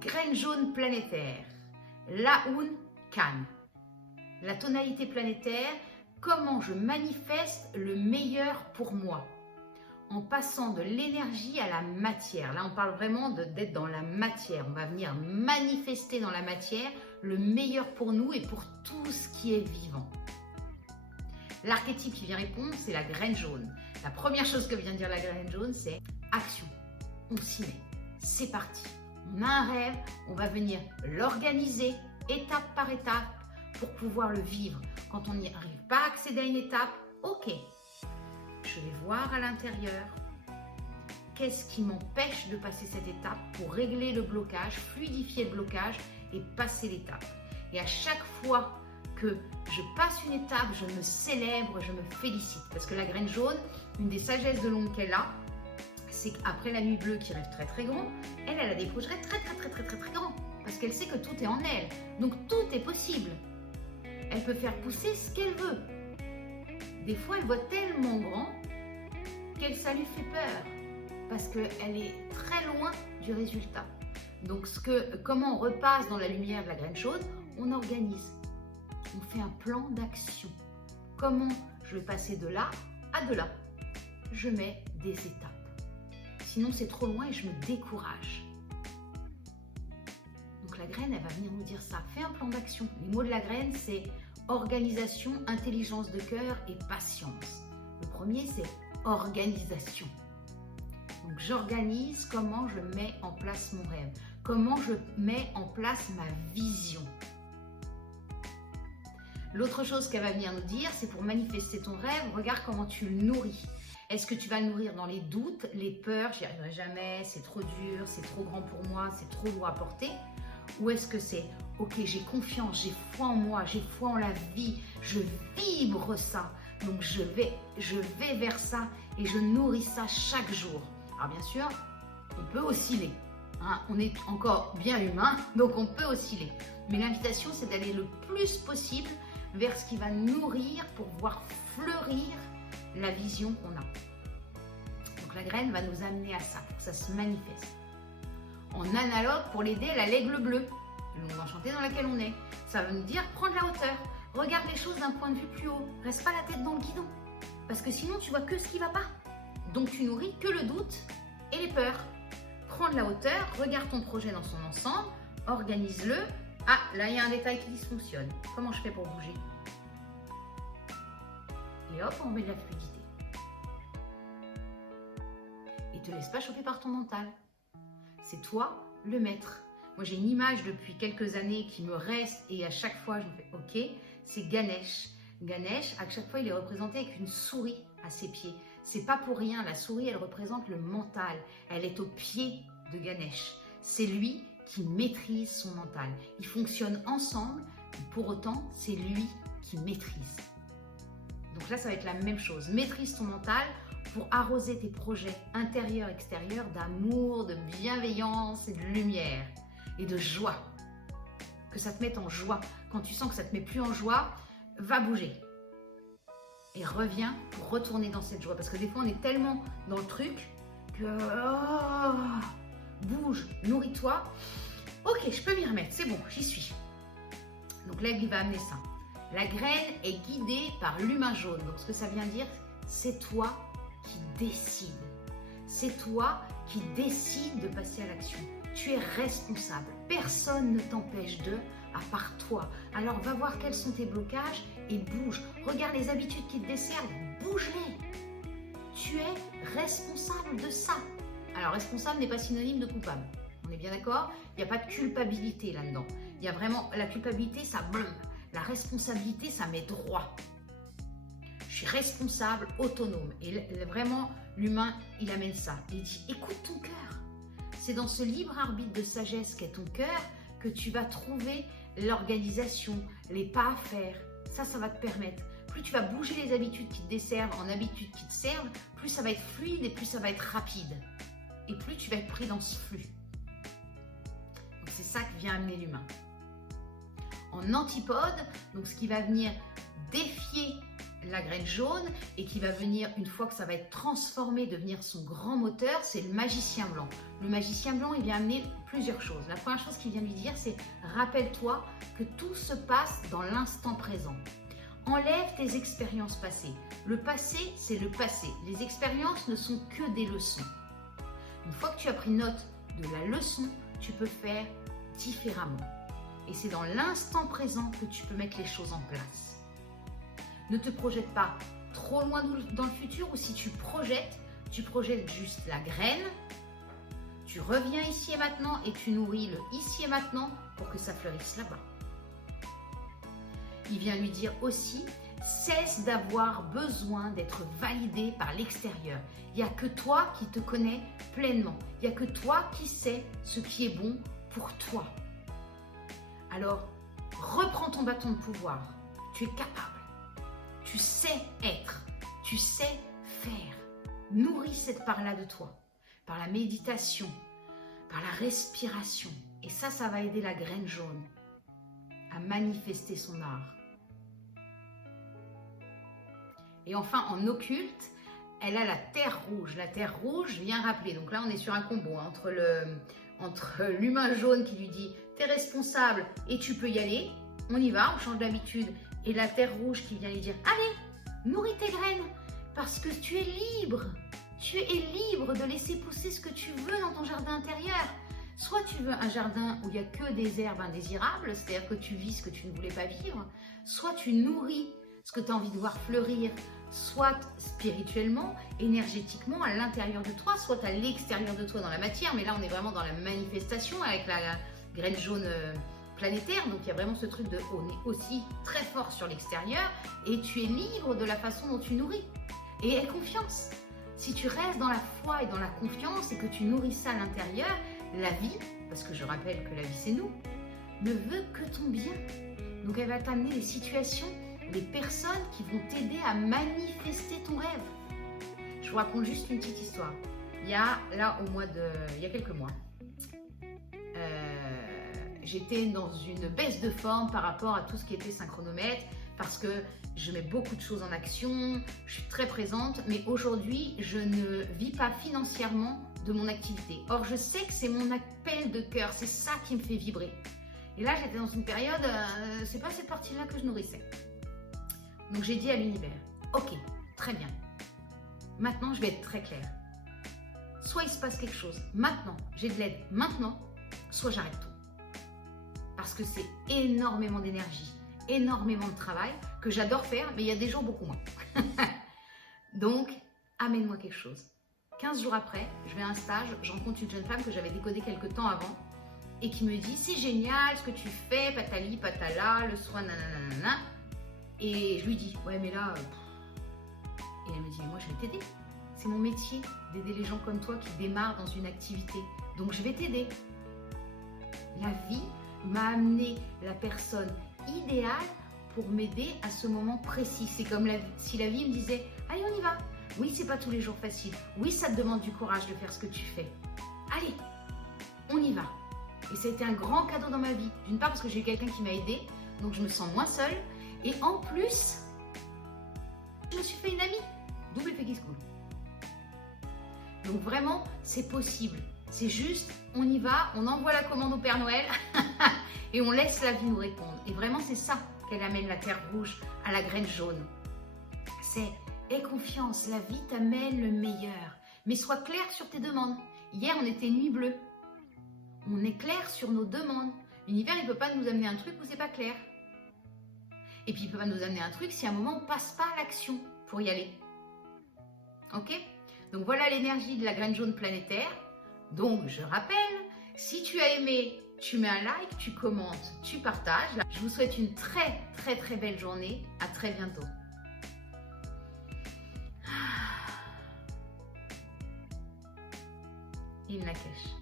graine jaune planétaire, Laoun Kan. La tonalité planétaire, comment je manifeste le meilleur pour moi en passant de l'énergie à la matière. Là, on parle vraiment d'être dans la matière. On va venir manifester dans la matière le meilleur pour nous et pour tout ce qui est vivant. L'archétype qui vient répondre, c'est la graine jaune. La première chose que vient dire la graine jaune, c'est action. On s'y met. C'est parti. On a un rêve, on va venir l'organiser étape par étape pour pouvoir le vivre. Quand on n'y arrive pas à accéder à une étape, ok. Je vais voir à l'intérieur qu'est-ce qui m'empêche de passer cette étape pour régler le blocage, fluidifier le blocage et passer l'étape. Et à chaque fois que je passe une étape, je me célèbre, je me félicite. Parce que la graine jaune, une des sagesses de l'ombre qu'elle a, c'est qu'après la nuit bleue qui rêve très très grand, elle a des projets très grands. Parce qu'elle sait que tout est en elle. Donc tout est possible. Elle peut faire pousser ce qu'elle veut. Des fois, elle voit tellement grand ça lui fait peur parce qu'elle est très loin du résultat. Donc, comment on repasse dans la lumière de la graine chaude? On organise. On fait un plan d'action. Comment je vais passer de là à de là? Je mets des étapes. Sinon, c'est trop loin et je me décourage. Donc, la graine, elle va venir nous dire ça. Fais un plan d'action. Les mots de la graine, c'est organisation, intelligence de cœur et patience. Le premier, c'est organisation. Donc, j'organise comment je mets en place mon rêve, comment je mets en place ma vision. L'autre chose qu'elle va venir nous dire, c'est pour manifester ton rêve, regarde comment tu le nourris. Est-ce que tu vas le nourrir dans les doutes, les peurs, j'y arriverai jamais, c'est trop dur, c'est trop grand pour moi, c'est trop lourd à porter? Ou est-ce que c'est ok, j'ai confiance, j'ai foi en moi, j'ai foi en la vie, je vibre ça, donc je vais vers ça et je nourris ça chaque jour. Alors bien sûr, on peut osciller, hein, on est encore bien humain, donc on peut osciller. Mais l'invitation, c'est d'aller le plus possible vers ce qui va nourrir pour voir fleurir la vision qu'on a. Donc la graine va nous amener à ça, pour que ça se manifeste. En analogue, pour l'aider, elle a l'aigle bleu, le monde enchanté dans lequel on est. Ça veut nous dire, prends de la hauteur, regarde les choses d'un point de vue plus haut, reste pas la tête dans le guidon, parce que sinon tu vois que ce qui va pas. Donc tu nourris que le doute et les peurs. Prends de la hauteur, regarde ton projet dans son ensemble, organise-le. Ah, là il y a un détail qui dysfonctionne. Comment je fais pour bouger? Et hop, on met de la fluidité. Et te laisse pas chauffer par ton mental. C'est toi le maître. Moi, j'ai une image depuis quelques années qui me reste et à chaque fois, je me fais OK, c'est Ganesh. Ganesh, à chaque fois, il est représenté avec une souris à ses pieds. C'est pas pour rien, la souris, elle représente le mental. Elle est au pied de Ganesh. C'est lui qui maîtrise son mental. Ils fonctionnent ensemble, mais pour autant, c'est lui qui maîtrise. Donc là, ça va être la même chose. Maîtrise ton mental pour arroser tes projets intérieurs, extérieurs d'amour, de bienveillance et de lumière et de joie. Que ça te mette en joie. Quand tu sens que ça te met plus en joie, va bouger. Et reviens pour retourner dans cette joie. Parce que des fois, on est tellement dans le truc que... bouge, nourris-toi. Ok, je peux m'y remettre, c'est bon, j'y suis. Donc l'aigle, il va amener ça. La graine est guidée par l'humain jaune. Donc ce que ça vient dire, c'est toi qui décides. C'est toi qui décides de passer à l'action. Tu es responsable. Personne ne t'empêche de, à part toi. Alors va voir quels sont tes blocages et bouge. Regarde les habitudes qui te desservent, bouge-les. Tu es responsable de ça. Alors responsable n'est pas synonyme de coupable. On est bien d'accord? Il n'y a pas de culpabilité là-dedans. Il y a vraiment la culpabilité, ça bloque. La responsabilité, ça met droit. Je suis responsable, autonome. Et vraiment, l'humain, il amène ça. Il dit, écoute ton cœur. C'est dans ce libre arbitre de sagesse qu'est ton cœur que tu vas trouver l'organisation, les pas à faire. Ça va te permettre. Plus tu vas bouger les habitudes qui te desservent en habitudes qui te servent, plus ça va être fluide et plus ça va être rapide. Et plus tu vas être pris dans ce flux. Donc c'est ça que vient amener l'humain. En antipode, donc ce qui va venir défier la graine jaune et qui va venir, une fois que ça va être transformé, devenir son grand moteur, c'est le magicien blanc. Le magicien blanc, il vient amener plusieurs choses. La première chose qu'il vient lui dire, c'est rappelle-toi que tout se passe dans l'instant présent. Enlève tes expériences passées. Le passé, c'est le passé. Les expériences ne sont que des leçons. Une fois que tu as pris note de la leçon, tu peux faire différemment. Et c'est dans l'instant présent que tu peux mettre les choses en place. Ne te projette pas trop loin dans le futur, ou si tu projettes juste la graine, tu reviens ici et maintenant et tu nourris le ici et maintenant pour que ça fleurisse là-bas. Il vient lui dire aussi, cesse d'avoir besoin d'être validé par l'extérieur. Il n'y a que toi qui te connais pleinement. Il n'y a que toi qui sais ce qui est bon pour toi. Alors, reprends ton bâton de pouvoir. Tu es capable. Tu sais être, tu sais faire. Nourris cette part-là de toi, par la méditation, par la respiration. Et ça va aider la graine jaune à manifester son art. Et enfin, en occulte, elle a la terre rouge. La terre rouge vient rappeler, donc là on est sur un combo hein, entre l'humain jaune qui lui dit « t'es responsable et tu peux y aller », on y va, on change d'habitude. Et la terre rouge qui vient lui dire « Allez, nourris tes graines parce que tu es libre. Tu es libre de laisser pousser ce que tu veux dans ton jardin intérieur. Soit tu veux un jardin où il n'y a que des herbes indésirables, c'est-à-dire que tu vis ce que tu ne voulais pas vivre, soit tu nourris ce que tu as envie de voir fleurir, soit spirituellement, énergétiquement, à l'intérieur de toi, soit à l'extérieur de toi dans la matière. Mais là, on est vraiment dans la manifestation avec la graine jaune planétaire, donc il y a vraiment ce truc de on est aussi très fort sur l'extérieur et tu es libre de la façon dont tu nourris. Et aie confiance. Si tu restes dans la foi et dans la confiance et que tu nourris ça à l'intérieur, la vie, parce que je rappelle que la vie c'est nous, ne veut que ton bien. Donc elle va t'amener les situations, les personnes qui vont t'aider à manifester ton rêve. Je vous raconte juste une petite histoire. Il y a quelques mois, j'étais dans une baisse de forme par rapport à tout ce qui était synchronomètre parce que je mets beaucoup de choses en action, je suis très présente, mais aujourd'hui, je ne vis pas financièrement de mon activité. Or, je sais que c'est mon appel de cœur, c'est ça qui me fait vibrer. Et là, j'étais dans une période, c'est pas cette partie-là que je nourrissais. Donc, j'ai dit à l'univers, ok, très bien, maintenant, je vais être très claire. Soit il se passe quelque chose, maintenant, j'ai de l'aide, maintenant, soit j'arrête tout. Parce que c'est énormément d'énergie, énormément de travail que j'adore faire, mais il y a des jours beaucoup moins. Donc, amène-moi quelque chose. 15 jours après, je vais à un stage, je rencontre une jeune femme que j'avais décodée quelques temps avant et qui me dit « c'est génial ce que tu fais, patali, patala, le soin, nanana. » Et je lui dis « ouais, mais là... » Et elle me dit « mais moi, je vais t'aider. C'est mon métier d'aider les gens comme toi qui démarrent dans une activité. Donc, je vais t'aider. » La vie m'a amené la personne idéale pour m'aider à ce moment précis. C'est comme si la vie me disait « allez, on y va. Oui, c'est pas tous les jours facile. Oui, ça te demande du courage de faire ce que tu fais. Allez, on y va. » Et ça a été un grand cadeau dans ma vie. D'une part parce que j'ai eu quelqu'un qui m'a aidée, donc je me sens moins seule. Et en plus, je me suis fait une amie. Double effet qui se coule. Donc vraiment, c'est possible. C'est juste, on y va, on envoie la commande au Père Noël et on laisse la vie nous répondre. Et vraiment, c'est ça qu'elle amène la terre rouge à la graine jaune. C'est aie confiance, la vie t'amène le meilleur. Mais sois clair sur tes demandes. Hier, on était nuit bleue. On est clair sur nos demandes. L'univers, il ne peut pas nous amener un truc où c'est pas clair. Et puis, il ne peut pas nous amener un truc si à un moment, on ne passe pas à l'action pour y aller. Ok? Donc, voilà l'énergie de la graine jaune planétaire. Donc, je rappelle, si tu as aimé, tu mets un like, tu commentes, tu partages. Je vous souhaite une très, très, très belle journée. À très bientôt. In Lakesh.